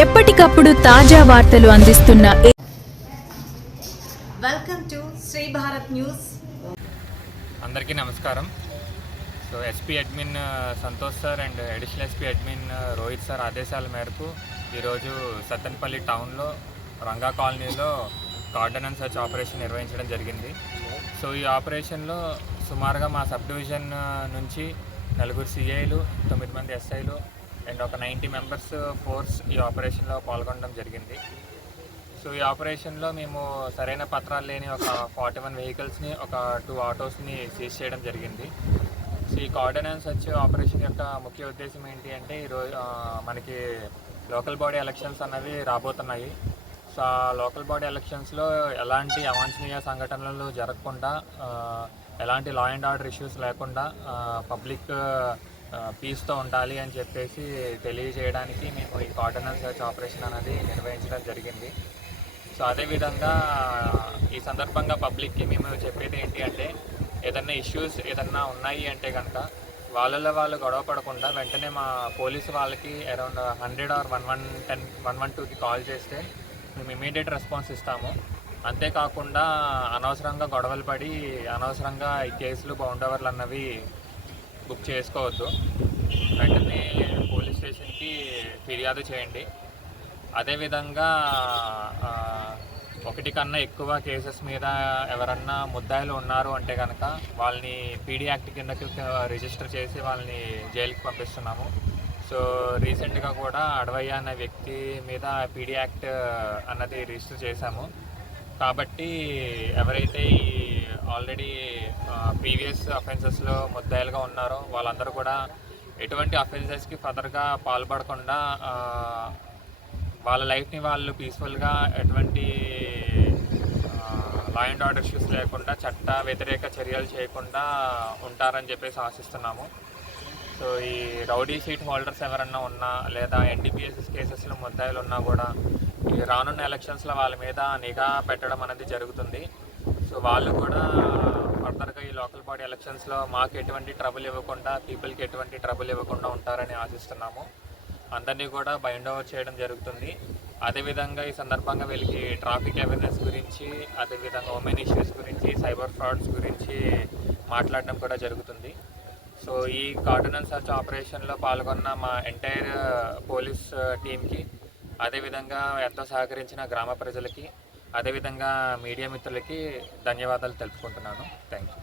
ఎప్పటికప్పుడు తాజా వార్తలు అందిస్తున్న welcome to Shri Bharat news. అందరికీ నమస్కారం. So SP admin Santosh sir and additional SP admin Rohit sir ఆదేశాల మేరకు ఈరోజు సత్తెనపల్లి టౌన్లో రంగా కాలనీలో కార్డన్ అండ్ సర్చ్ ఆపరేషన్ నిర్వహించడం జరిగింది. సో ఈ ఆపరేషన్లో సుమారుగా మా సబ్ డివిజన్ నుంచి 4 సిఐలు, 9 మంది ఎస్ఐలు అండ్ ఒక 90 మెంబర్స్ ఫోర్స్ ఈ ఆపరేషన్లో పాల్గొనడం జరిగింది. సో ఈ ఆపరేషన్లో మేము సరైన పత్రాలు లేని ఒక 41 వెహికల్స్ని, ఒక 2 ఆటోస్ని సీజ్ చేయడం జరిగింది. సో ఈ కార్డన్ అండ్ సర్చ్ ఆపరేషన్ యొక్క ముఖ్య ఉద్దేశం ఏంటి అంటే, ఈరోజు మనకి లోకల్ బాడీ ఎలక్షన్స్ అన్నవి రాబోతున్నాయి. సో ఆ లోకల్ బాడీ ఎలక్షన్స్లో ఎలాంటి అవాంఛనీయ సంఘటనలు జరగకుండా, ఎలాంటి లా అండ్ ఆర్డర్ ఇష్యూస్ లేకుండా పబ్లిక్ పీస్తో ఉండాలి అని చెప్పేసి తెలియజేయడానికి మేము ఈ కార్డన్ అండ్ సర్చ్ ఆపరేషన్ అనేది నిర్వహించడం జరిగింది. సో అదేవిధంగా ఈ సందర్భంగా పబ్లిక్కి మేము చెప్పేది ఏంటి అంటే, ఏదన్నా ఇష్యూస్ ఏదన్నా ఉన్నాయి అంటే కనుక వాళ్ళలో వాళ్ళు గొడవ పడకుండా వెంటనే మా పోలీసు వాళ్ళకి అరౌండ్ 100 or 110, 112కి కాల్ చేస్తే మేము ఇమీడియట్ రెస్పాన్స్ ఇస్తాము. అంతేకాకుండా అనవసరంగా గొడవలు పడి అనవసరంగా ఈ కేసులు, బౌండవర్లు అన్నవి బుక్ చేసుకోవద్దు. వెంటనే పోలీస్ స్టేషన్కి ఫిర్యాదు చేయండి. అదేవిధంగా 1 కన్నా ఎక్కువ కేసెస్ మీద ఎవరన్నా ముద్దాయిలు ఉన్నారు అంటే కనుక వాళ్ళని పీడీ యాక్ట్ కిందకి రిజిస్టర్ చేసి వాళ్ళని జైలుకి పంపిస్తున్నాము. సో రీసెంట్గా కూడా అడవయ్య అనే వ్యక్తి మీద పీడీ యాక్ట్ అన్నది రిజిస్టర్ చేశాము. కాబట్టి ఎవరైతే ఈ ఆల్రెడీ ప్రీవియస్ అఫెన్సెస్లో ముద్దాయిలుగా ఉన్నారో వాళ్ళందరూ కూడా ఎటువంటి అఫెన్సెస్కి ఫర్దర్గా పాల్పడకుండా వాళ్ళ లైఫ్ని వాళ్ళు పీస్ఫుల్గా, ఎటువంటి లా అండ్ ఆర్డర్ ఇష్యూస్ లేకుండా, చట్ట వ్యతిరేక చర్యలు చేయకుండా ఉంటారని చెప్పేసి ఆశిస్తున్నాము. సో ఈ రౌడీ సీట్ హోల్డర్స్ ఎవరన్నా ఉన్నా, లేదా ఎన్డీపీఎస్ఎస్ కేసెస్లో ముద్దాయిలు ఉన్నా కూడా ఈ రానున్న ఎలక్షన్స్లో వాళ్ళ మీద నిఘా పెట్టడం అనేది జరుగుతుంది. సో వాళ్ళు కూడా ఫర్దర్గా ఈ లోకల్ బాడీ ఎలక్షన్స్లో మాకు ఎటువంటి ట్రబుల్ ఇవ్వకుండా, పీపుల్కి ఎటువంటి ట్రబుల్ ఇవ్వకుండా ఉంటారని ఆశిస్తున్నాము. అందరినీ కూడా బైండ్ ఓవర్ చేయడం జరుగుతుంది. అదేవిధంగా ఈ సందర్భంగా వీళ్ళకి ట్రాఫిక్ అవేర్నెస్ గురించి, అదేవిధంగా ఉమెన్ ఇష్యూస్ గురించి, సైబర్ ఫ్రాడ్స్ గురించి మాట్లాడడం కూడా జరుగుతుంది. సో ఈ కార్డన్ అండ్ సర్చ్ ఆపరేషన్లో పాల్గొన్న మా ఎంటైర్ పోలీస్ టీమ్కి, అదేవిధంగా ఎంతో సహకరించిన గ్రామ ప్రజలకి, అదేవిధంగా మీడియా మిత్రులకి ధన్యవాదాలు తెలుపుకుంటున్నాను. Thank you.